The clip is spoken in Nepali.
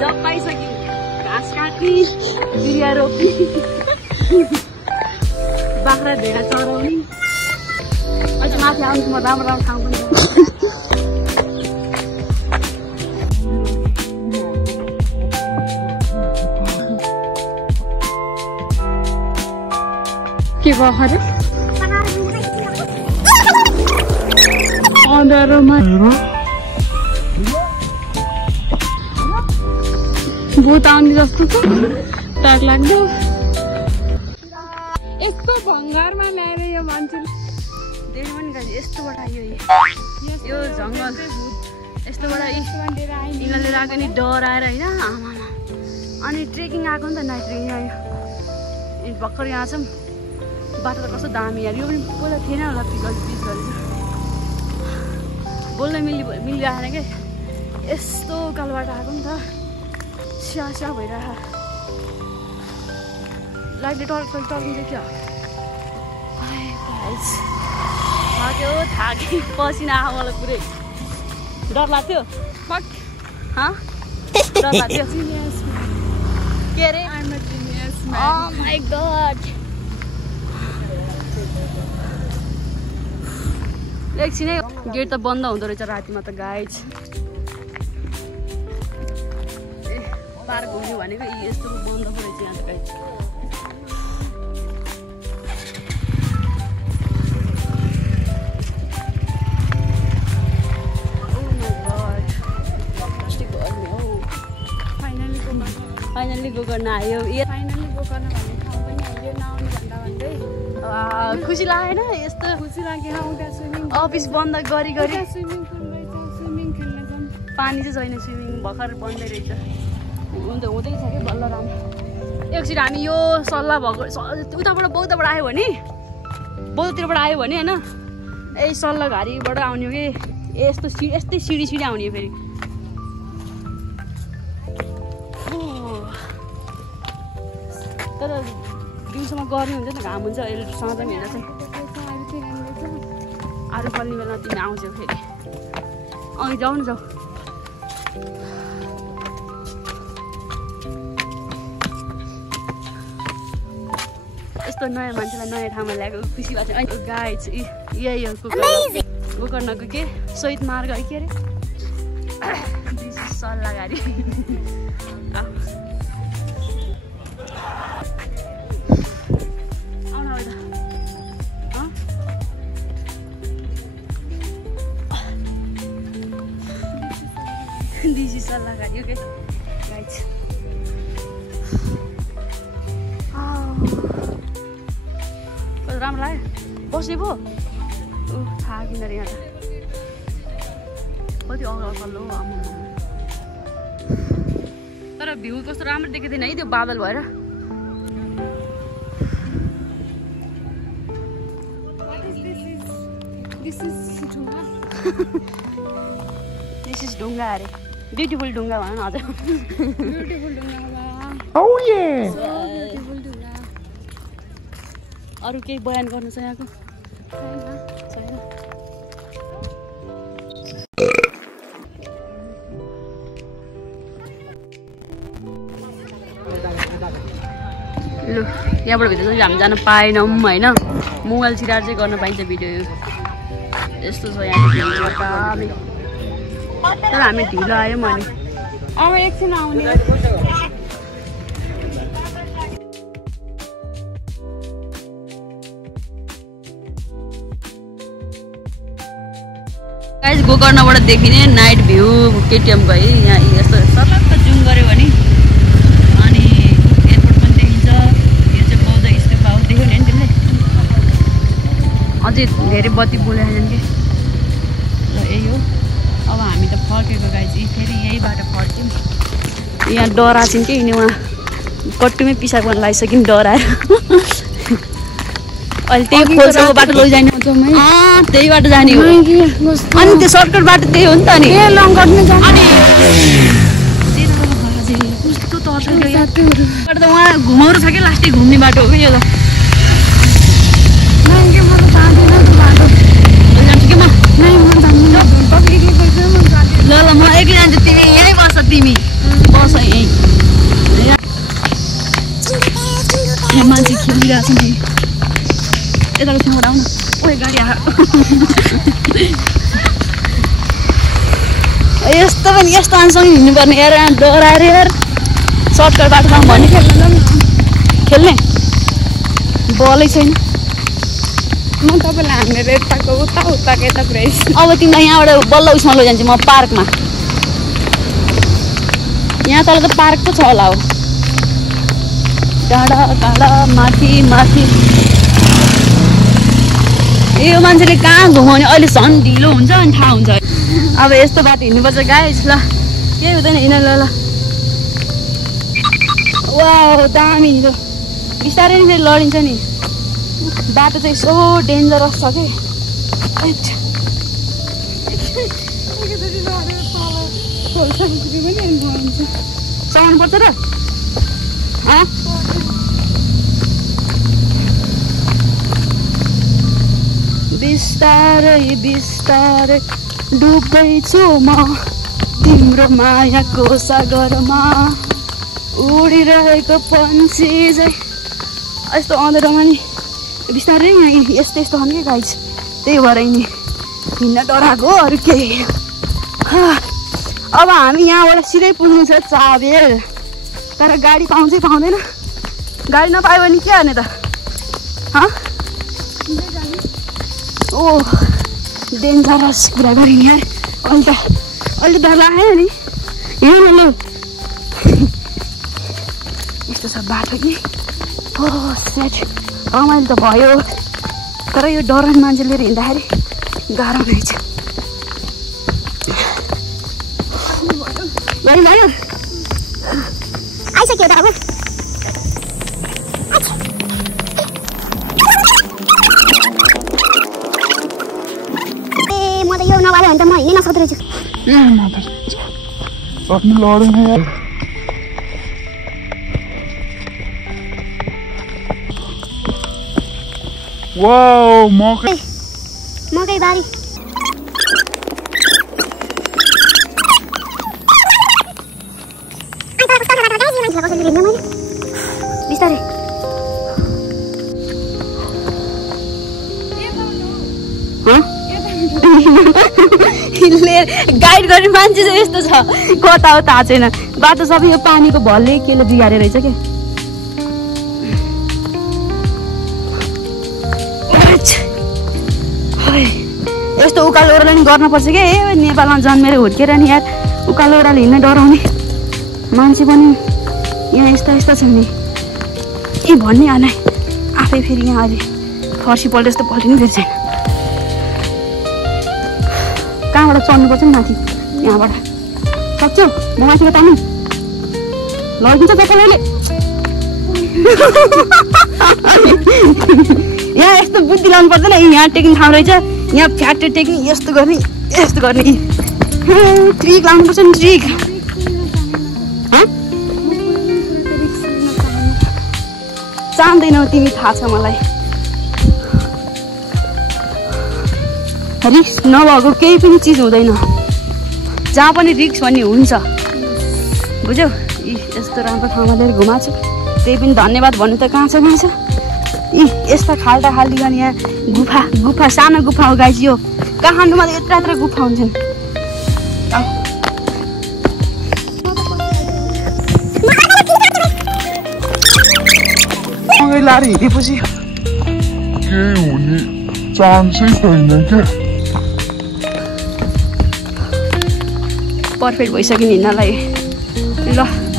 जब पाइसक्यौँ घाँस काट्ने बिरुवा रोप्ने बाख्रा भेडा चराउने अझ माथि आउनु म राम्रो राम्रो ठाउँ पनि के भयो खरे अँध्यारोमा भूत आउने जस्तो छ डर लाग्दो यस्तो भङ्गारमा ल्याएर यो मान्छेले देख्नु पनि गाडी यस्तोबाट आयो यो जङ्गल यस्तोबाट यिनीहरूले आएको नि डराएर होइन आमा अनि ट्रेकिङ आएको नि त नाइट ट्रेकिङ आयो भर्खर यहाँ छौँ बाटो त कस्तो दामी आयो यो पनि पहिला थिएन होला पिच गरेछ बोल्न मिलिरहेन क्या यस्तो उकालोबाट आएको नि त स्या भइरह लाइटले टर्किन्छ क्या थाक्यो पसिना आयो मलाई पुरै डर लाग्थ्यो डर लाग्थ्यो के अरे माइ गॉड एकछिनै गेट त बन्द हुँदो रहेछ रातिमा त गाइज पार्क घुम्यो भनेको यस्तो बन्द पो रहेछ यहाँ त गाइज फाइनली गोकर्ण आयो फाइनली गोकर्ण भन्ने ठाउँ पनि आयो नआउनु भन्दा भन्दै खुसी लागेन यस्तो खुसी लागेन उता स्विमिङ अफिस बन्द गरी स्विमिङ पुल रहेछ स्विमिङ खेल्न जाउँ पानी चाहिँ छैन स्विमिङ भर्खर बन्दै रहेछ हुँदैछ कि बल्ल राम्रो एकछिन हामी यो सल्लाह भएको उताबाट बौद्धबाट आयो भने बौद्धतिरबाट आयो भने होइन यही सल्लाहघारीबाट आउने हो कि यस्तै सिडी आउने हो फेरि तर दिउँसोमा गर्मी हुन्छ नि घाम हुन्छ अहिले सधैँ हिँड्दा चाहिँ आलु फल्ने बेला तिमी आउँछौ फेरि अघि जाऊ न जाऊ यस्तो नयाँ मान्छेलाई नयाँ ठाउँमा ल्याएको खुसी भएको छ अनि गाई यही हो गोकर्णको के शहीद मार्ग है के अरे सल्लाहघारी दिस इज सल्लाहघारी ओके गाइज कस्तो राम्रो लाग्यो बस्ने पो थाहा किन यहाँ त कति अग्लो आमा तर भ्यू कस्तो राम्रो देखेको थिएन है त्यो बादल भएर दिस इज ढुङ्गा अरे ब्युटिफुल ढुङ्गा भन न हजुर ब्युटिफुल ढुङ्गा अरू केही बयान गर्नु छ यहाँको छैन लु यहाँबाट भित्र चाहिँ हामी जान पाएनौँ होइन मोबाइल छिराएर चाहिँ गर्न पाइन्छ भिडियो यस्तो छ यहाँ तर हामी ढिलो आयौँ अनि अब एकछिन आउने गाइस गोकर्णबाट देखिने नाइट भ्यू केटिएमको है यहाँ यस्तो सलक्क जुम गऱ्यो भने अनि एयरपोर्ट पनि देखिन्छ यो चाहिँ बौद्ध स्तूप हो देख्यो नि तिमीले अझै धेरै बत्ती बोलाएन कि र यही हो अब हामी त फर्केको गाइस फेरि यही बाटो फर्क्यौँ यहाँ डराछौँ कि यिनी उहाँ कट्टुमै पिसाब गर्न लागिसक्यौँ डराएर अहिले त्यही खोल्साको बाटो लैजाने त्यही बाटो जाने हो अनि त्यो सर्टकट बाटो त्यही हो नि त अनि कस्तो त उहाँ घुमाउरो छ कि लास्टै घुम्ने बाटो हो कि यो त जान्छु कि म ल ल म एक्लै जान्छु तिमी यहीँ बस तिमी बस यहीँ यहाँ मान्छे खेलिरहेको छ नि यताको छेउबाट आउनु ओए गाडी आयो यस्तो पनि यस्तो आनसँग हिँड्नुपर्ने यार डराएर यार सर्टकट बाटोमा भन्ने खेल्ने बलै छैन म तपाईँलाई हानेर यताको उता उताको यता पुऱ्याइस अब तिमीलाई यहाँबाट बल्ल उसमा लैजान्छु म पार्कमा यहाँ तल त पार्क पो छ होला हो टाढा टाढा माथि माथि यो मान्छेले कहाँ घुमाउने अहिले झन् ढिलो हुन्छ अनि थाहा हुन्छ अब यस्तो बाटो हिँड्नुपर्छ गाइस ल केही हुँदैन हिँड ल ल वा दामी हिँड्यो बिस्तारै नि फेरि लडिन्छ नि बाटो चाहिँ यसो डेन्जरस छ कि सहनु पर्छ र बिस्तारै बिस्तारै डुब्दैछु म तिम्रो मायाको सागरमा उडिरहेको पन्छी चाहिँ यस्तो अँधेरोमा नि बिस्तारै यहाँ यस्तो यस्तो हो नि गाइज त्यही भएर नि हिँड्न डराएको अरू केही अब हामी यहाँबाट सिधै पुग्नु छ चाबेर तर गाडी पाउँछै पाउँदैन गाडी नपायो भने के गर्ने त ओ डेन्जरस कुरा गरेँ नि यार अहिले डर लाग्यो नि यहाँ ल यस्तो छ बाटो कि ओ सेट रमाइलो त भयो तर यो डराउने मान्छे लिएर हिँड्दाखेरि गाह्रो रहेछ भयो आइसक्यो त अब म त यो नभएर भने त म हिँड्नै नसक्दो रहेछु वाओ मकै बारी बिस्तारै गाइड गर्ने मान्छे चाहिँ यस्तो छ कता हो थाहा छैन बाटो सबै यो पानीको भलले केले बिगारे रहेछ क्या यस्तो उकालो ओह्रालो नि गर्नुपर्छ क्या ए नेपालमा जन्मेर हुर्केर नि यार उकालो ओह्रालो हिँड्न डराउने मान्छे पनि यहाँ यस्ता यस्ता छ नि ए भन्ने हाल आफै फेरि यहाँ अहिले फर्सी पल्ट जस्तो पल्टिनु फेरि छैन कहाँबाट चढ्नुपर्छ नि माथि यहाँबाट सक्छौ म माथिबाट तान्नु लगिन्छ तपाईँले यहाँ यस्तो बुद्धि लाउनु पर्दैन यहाँ टेक्ने ठाउँ रहेछ यहाँ फ्याक्ट्री टेक्ने यस्तो गर्ने ट्रिक लाउनुपर्छ नि ट्रिक चाहँदैनौ तिमी थाहा छ मलाई रिक्स नभएको केही पनि चिज हुँदैन जहाँ पनि रिक्स भन्ने हुन्छ बुझ्यौ यस्तो राम्रो ठाउँमा लिएर घुमाएको छु त्यही पनि धन्यवाद भन्नु त कहाँ छ यस्ता खाल्टा खाल्टी गर्ने यहाँ गुफा सानो गुफा हो गाइज यो काठमाडौँमा यत्र गुफा हुन्छन् लाएर हिँडेपछि केही हुने चान्सै छैन क्या पर्फेक्ट भइसक्यो नि हिँड्नलाई ल